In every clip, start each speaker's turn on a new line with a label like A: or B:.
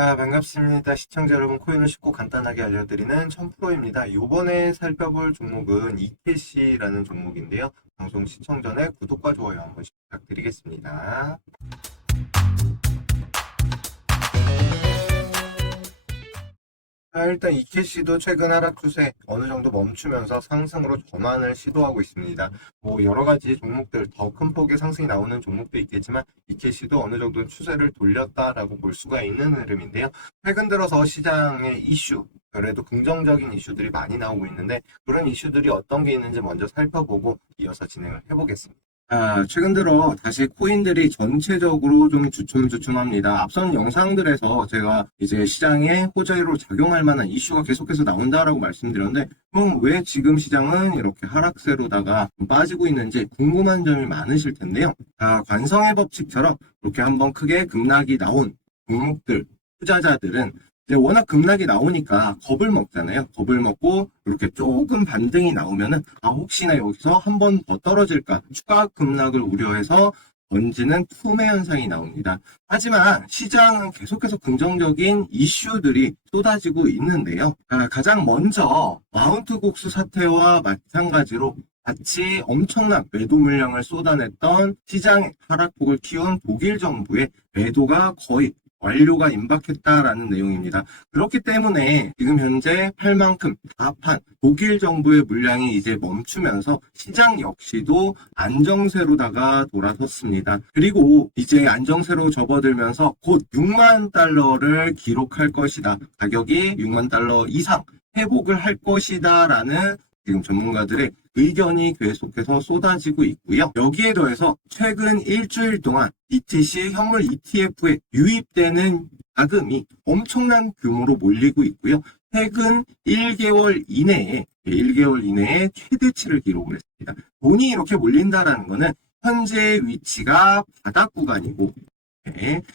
A: 아, 반갑습니다. 시청자 여러분, 코인을 쉽고 간단하게 알려드리는 천프로입니다. 요번에 살펴볼 종목은 이캐시라는 종목인데요. 방송 시청 전에 구독과 좋아요 한 번씩 부탁드리겠습니다. 아, 일단 이캐시도 최근 하락 추세 어느 정도 멈추면서 상승으로 전환을 시도하고 있습니다. 뭐 여러 가지 종목들 더 큰 폭의 상승이 나오는 종목도 있겠지만 이캐시도 어느 정도 추세를 돌렸다라고 볼 수가 있는 흐름인데요. 최근 들어서 시장의 이슈, 그래도 긍정적인 이슈들이 많이 나오고 있는데 그런 이슈들이 어떤 게 있는지 먼저 살펴보고 이어서 진행을 해보겠습니다. 아, 최근 들어 다시 코인들이 전체적으로 좀 주춤주춤합니다. 앞선 영상들에서 제가 이제 시장에 호재로 작용할 만한 이슈가 계속해서 나온다라고 말씀드렸는데, 그럼 왜 지금 시장은 이렇게 하락세로다가 좀 빠지고 있는지 궁금한 점이 많으실 텐데요. 아, 관성의 법칙처럼 이렇게 한번 크게 급락이 나온 종목들, 투자자들은 이제 워낙 급락이 나오니까 겁을 먹잖아요. 겁을 먹고 이렇게 조금 반등이 나오면은 아 혹시나 여기서 한 번 더 떨어질까 추가 급락을 우려해서 던지는 투매 현상이 나옵니다. 하지만 시장은 계속해서 긍정적인 이슈들이 쏟아지고 있는데요. 아, 가장 먼저 마운트 곡수 사태와 마찬가지로 같이 엄청난 매도 물량을 쏟아냈던 시장 하락폭을 키운 독일 정부의 매도가 거의 완료가 임박했다라는 내용입니다. 그렇기 때문에 지금 현재 팔 만큼 다판 독일 정부의 물량이 이제 멈추면서 시장 역시도 안정세로다가 돌아섰습니다. 그리고 이제 안정세로 접어들면서 곧 6만 달러를 기록할 것이다. 가격이 6만 달러 이상 회복을 할 것이다 라는 지금 전문가들의 의견이 계속해서 쏟아지고 있고요. 여기에 더해서 최근 일주일 동안 BTC 현물 ETF에 유입되는 자금이 엄청난 규모로 몰리고 있고요. 최근 1개월 이내에 1개월 이내에 최대치를 기록을 했습니다. 돈이 이렇게 몰린다라는 것은 현재 위치가 바닥 구간이고 네,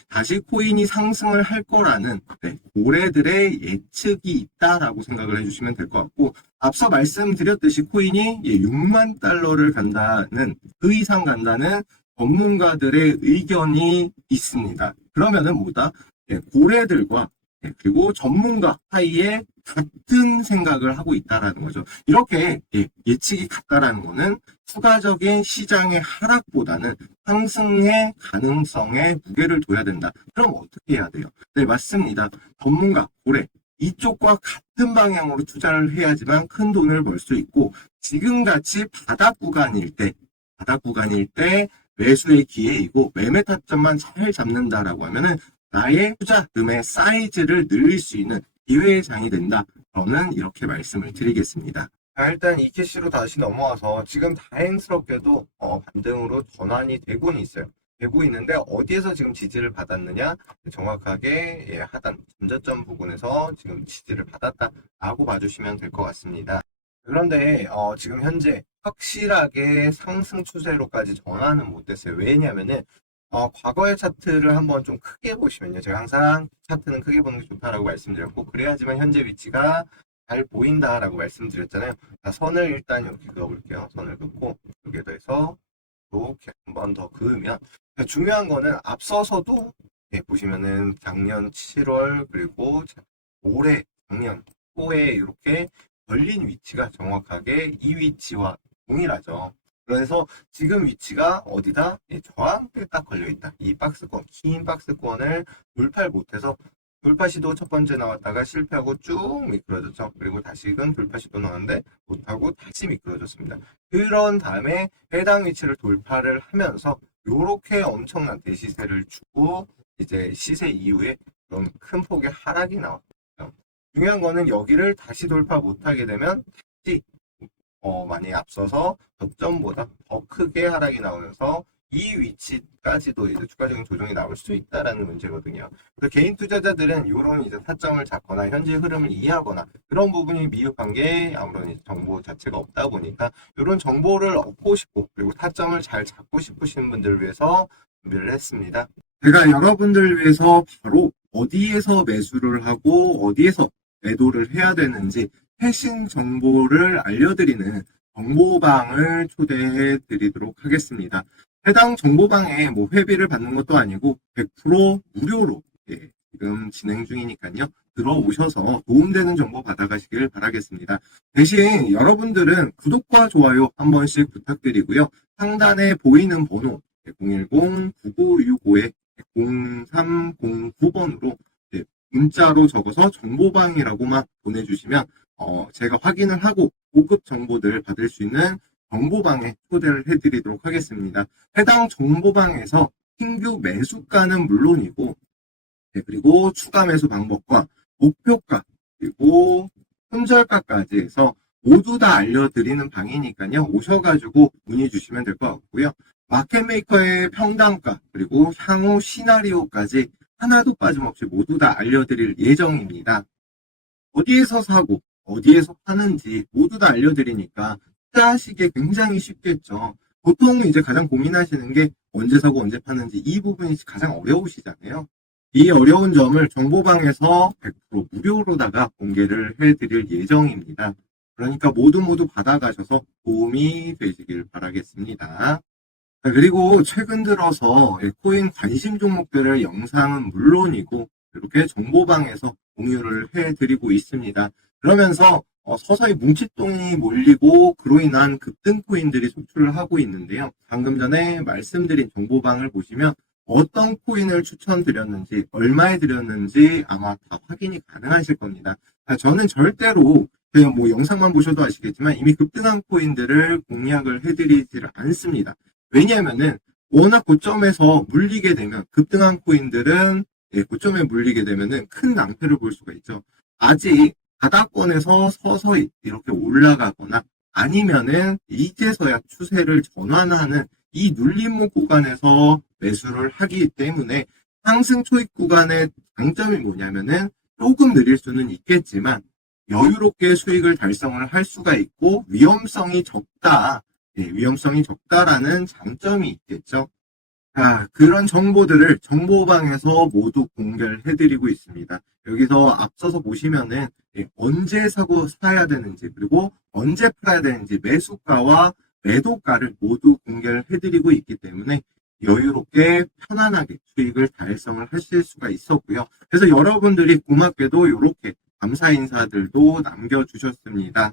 A: 다시 코인이 상승을 할 거라는 네, 고래들의 예측이 있다라고 생각을 해주시면 될 것 같고 앞서 말씀드렸듯이 코인이 예, 6만 달러를 간다는 그 이상 간다는 전문가들의 의견이 있습니다. 그러면은 뭐다? 예, 고래들과 예, 그리고 전문가 사이에 같은 생각을 하고 있다라는 거죠. 이렇게 예, 예측이 같다라는 거는 추가적인 시장의 하락보다는 상승의 가능성에 무게를 둬야 된다. 그럼 어떻게 해야 돼요? 네, 맞습니다. 전문가, 고래, 이쪽과 같은 방향으로 투자를 해야지만 큰 돈을 벌 수 있고, 지금같이 바닥 구간일 때, 바닥 구간일 때 매수의 기회이고, 매매 타점만 잘 잡는다라고 하면은 나의 투자금의 사이즈를 늘릴 수 있는 기회의 장이 된다. 저는 이렇게 말씀을 드리겠습니다. 자, 일단 이 캐시로 다시 넘어와서 지금 다행스럽게도 어, 반등으로 전환이 되고는 있어요. 되고 있는데 어디에서 지금 지지를 받았느냐? 정확하게 예, 하단 전저점 부분에서 지금 지지를 받았다라고 봐주시면 될 것 같습니다. 그런데 어, 지금 현재 확실하게 상승 추세로까지 전환은 못됐어요. 왜냐면은 어, 과거의 차트를 한번 좀 크게 보시면요. 제가 항상 차트는 크게 보는 게 좋다라고 말씀드렸고 그래야지만 현재 위치가 잘 보인다라고 말씀드렸잖아요. 자, 선을 일단 이렇게 그어볼게요. 선을 긋고 여기에 더해서 이렇게 한 번 더 그으면 자, 중요한 거는 앞서서도 예, 보시면은 작년 7월 그리고 자- 올해 작년 초에 이렇게 걸린 위치가 정확하게 이 위치와 동일하죠. 그래서 지금 위치가 어디다? 예, 저항에 딱 걸려있다. 이 박스권, 긴 박스권을 돌파를 못해서 돌파 시도 첫 번째 나왔다가 실패하고 쭉 미끄러졌죠. 그리고 다시금 돌파 시도 나왔는데 못하고 다시 미끄러졌습니다. 그런 다음에 해당 위치를 돌파를 하면서 요렇게 엄청난 대시세를 주고 이제 시세 이후에 그런 큰 폭의 하락이 나왔거든요. 중요한 거는 여기를 다시 돌파 못하게 되면 다시 어, 많이 앞서서 저점보다 더 크게 하락이 나오면서 이 위치까지도 이제 추가적인 조정이 나올 수 있다라는 문제거든요. 그래서 개인 투자자들은 이런 이제 타점을 잡거나 현재 흐름을 이해하거나 그런 부분이 미흡한 게 아무런 정보 자체가 없다 보니까 이런 정보를 얻고 싶고 그리고 타점을 잘 잡고 싶으신 분들을 위해서 준비를 했습니다. 제가 여러분들을 위해서 바로 어디에서 매수를 하고 어디에서 매도를 해야 되는지 최신 정보를 알려드리는 정보방을 초대해 드리도록 하겠습니다. 해당 정보방에 뭐 회비를 받는 것도 아니고 100% 무료로 예, 지금 진행 중이니까요. 들어오셔서 도움되는 정보 받아가시길 바라겠습니다. 대신 여러분들은 구독과 좋아요 한 번씩 부탁드리고요. 상단에 보이는 번호 010-9965-0309번으로 문자로 적어서 정보방이라고만 보내주시면 어, 제가 확인을 하고 고급 정보들 받을 수 있는 정보방에 초대를 해드리도록 하겠습니다. 해당 정보방에서 신규 매수가는 물론이고 네, 그리고 추가 매수 방법과 목표가 그리고 손절가까지 해서 모두 다 알려드리는 방이니까요. 오셔가지고 문의 주시면 될 것 같고요. 마켓메이커의 평단가 그리고 향후 시나리오까지 하나도 빠짐없이 모두 다 알려드릴 예정입니다. 어디에서 사고 어디에서 파는지 모두 다 알려드리니까 투자하시기에 굉장히 쉽겠죠. 보통 이제 가장 고민하시는 게 언제 사고 언제 파는지 이 부분이 가장 어려우시잖아요. 이 어려운 점을 정보방에서 100% 무료로다가 공개를 해드릴 예정입니다. 그러니까 모두 모두 받아가셔서 도움이 되시길 바라겠습니다. 자, 그리고 최근 들어서 예, 코인 관심 종목들을 영상은 물론이고 이렇게 정보방에서 공유를 해드리고 있습니다. 그러면서 어, 서서히 뭉칫돈이 몰리고 그로 인한 급등 코인들이 속출을 하고 있는데요. 방금 전에 말씀드린 정보방을 보시면 어떤 코인을 추천드렸는지 얼마에 드렸는지 아마 다 확인이 가능하실 겁니다. 아, 저는 절대로 그냥 뭐 영상만 보셔도 아시겠지만 이미 급등한 코인들을 공략을 해드리지를 않습니다. 왜냐하면은 워낙 고점에서 물리게 되면 급등한 코인들은 예, 고점에 물리게 되면은 큰 낭패를 볼 수가 있죠. 아직 바닥권에서 서서히 이렇게 올라가거나 아니면은 이제서야 추세를 전환하는 이 눌림목 구간에서 매수를 하기 때문에 상승 초입 구간의 장점이 뭐냐면은 조금 느릴 수는 있겠지만 여유롭게 수익을 달성을 할 수가 있고 위험성이 적다. 예, 위험성이 적다라는 장점이 있겠죠. 자, 그런 정보들을 정보방에서 모두 공개를 해드리고 있습니다. 여기서 앞서서 보시면은 예, 언제 사고 사야 되는지 그리고 언제 팔아야 되는지 매수가와 매도가를 모두 공개를 해드리고 있기 때문에 여유롭게 편안하게 수익을 달성을 하실 수가 있었고요. 그래서 여러분들이 고맙게도 이렇게 감사 인사들도 남겨주셨습니다.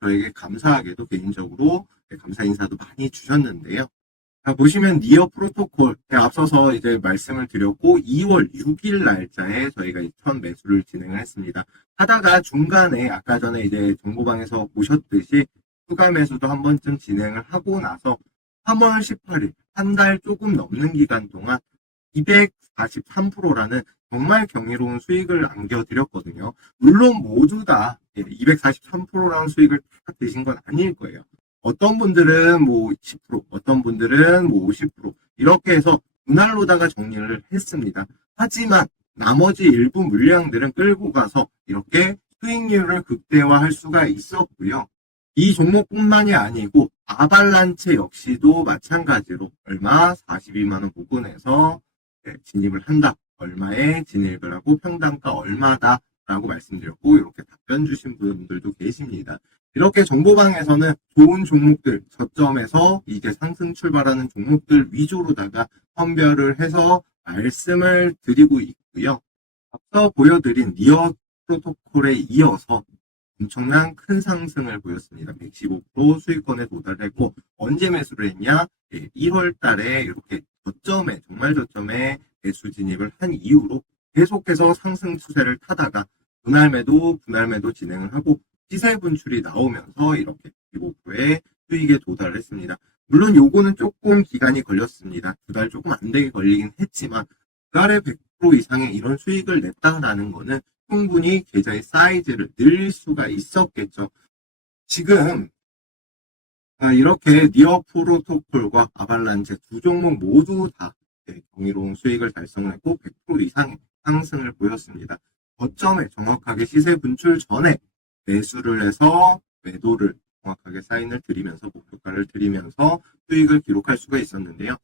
A: 저에게 감사하게도 개인적으로 감사 인사도 많이 주셨는데요. 자, 보시면 니어 프로토콜 네, 앞서서 이제 말씀을 드렸고 2월 6일 날짜에 저희가 첫 매수를 진행을 했습니다. 하다가 중간에 아까 전에 이제 정보방에서 보셨듯이 추가 매수도 한 번쯤 진행을 하고 나서 3월 18일 한 달 조금 넘는 기간 동안 243%라는 정말 경이로운 수익을 안겨드렸거든요. 물론 모두 다 243%라는 수익을 다 드신 건 아닐 거예요. 어떤 분들은 뭐 10%, 어떤 분들은 뭐 50% 이렇게 해서 분할로다가 정리를 했습니다. 하지만 나머지 일부 물량들은 끌고 가서 이렇게 수익률을 극대화할 수가 있었고요. 이 종목뿐만이 아니고 아발란체 역시도 마찬가지로 얼마 42만 원 부근에서 네, 진입을 한다. 얼마에 진입을 하고 평단가 얼마다 라고 말씀드렸고 이렇게 답변 주신 분들도 계십니다. 이렇게 정보방에서는 좋은 종목들 저점에서 이게 상승 출발하는 종목들 위주로다가 선별을 해서 말씀을 드리고 있고요. 앞서 보여드린 니어 프로토콜에 이어서 엄청난 큰 상승을 보였습니다. 115% 수익권에 도달했고 언제 매수를 했냐? 1월 달에 이렇게 저점에 정말 저점에 매수 진입을 한 이후로 계속해서 상승 추세를 타다가 분할 매도, 분할 매도 진행을 하고 시세 분출이 나오면서 이렇게 15%의 수익에 도달을 했습니다. 물론 요거는 조금 기간이 걸렸습니다. 두 달 조금 안 되게 걸리긴 했지만 두 달에 100% 이상의 이런 수익을 냈다라는 거는 충분히 계좌의 사이즈를 늘릴 수가 있었겠죠. 지금 아, 이렇게 니어 프로토콜과 아발란체 두 종목 모두 다 네, 경이로운 수익을 달성했고 100% 이상의 상승을 보였습니다. 거점에 정확하게 시세 분출 전에 매수를 해서 매도를 정확하게 사인을 드리면서 목표가를 드리면서 수익을 기록할 수가 있었는데요.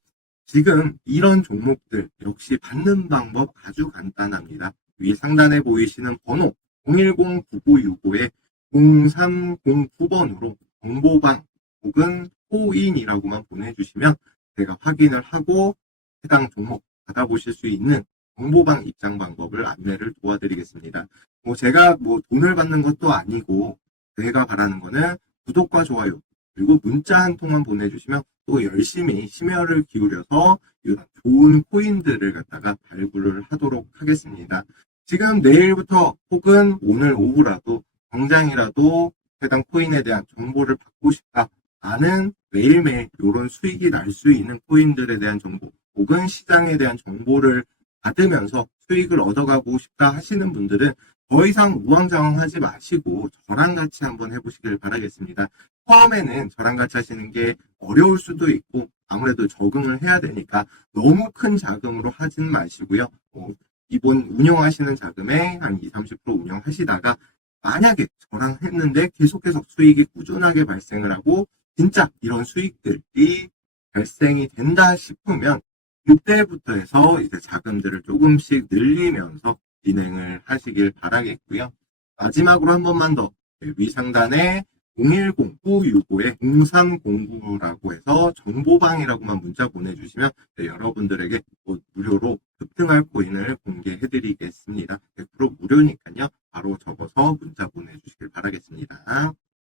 A: 지금 이런 종목들 역시 받는 방법 아주 간단합니다. 위 상단에 보이시는 번호 010-9965에 0309번으로 정보방 혹은 코인이라고만 보내주시면 제가 확인을 하고 해당 종목 받아보실 수 있는 정보방 입장 방법을 안내를 도와드리겠습니다. 뭐 제가 뭐 돈을 받는 것도 아니고 제가 바라는 거는 구독과 좋아요 그리고 문자 한 통만 보내주시면 또 열심히 심혈을 기울여서 이런 좋은 코인들을 갖다가 발굴을 하도록 하겠습니다. 지금 내일부터 혹은 오늘 오후라도 당장이라도 해당 코인에 대한 정보를 받고 싶다라는 매일매일 이런 수익이 날 수 있는 코인들에 대한 정보 혹은 시장에 대한 정보를 받으면서 수익을 얻어가고 싶다 하시는 분들은 더 이상 우왕좌왕하지 마시고 저랑 같이 한번 해보시길 바라겠습니다. 처음에는 저랑 같이 하시는 게 어려울 수도 있고 아무래도 적응을 해야 되니까 너무 큰 자금으로 하진 마시고요. 어, 기본 운영하시는 자금에 한 20, 30% 운영하시다가 만약에 저랑 했는데 계속해서 수익이 꾸준하게 발생을 하고 진짜 이런 수익들이 발생이 된다 싶으면 그때부터 해서 이제 자금들을 조금씩 늘리면서 진행을 하시길 바라겠고요. 마지막으로 한 번만 더 위상단에 010-965에 0309라고 해서 정보방이라고만 문자 보내주시면 네, 여러분들에게 곧 무료로 급등할 코인을 공개해드리겠습니다. 100% 무료니까요. 바로 적어서 문자 보내주시길 바라겠습니다.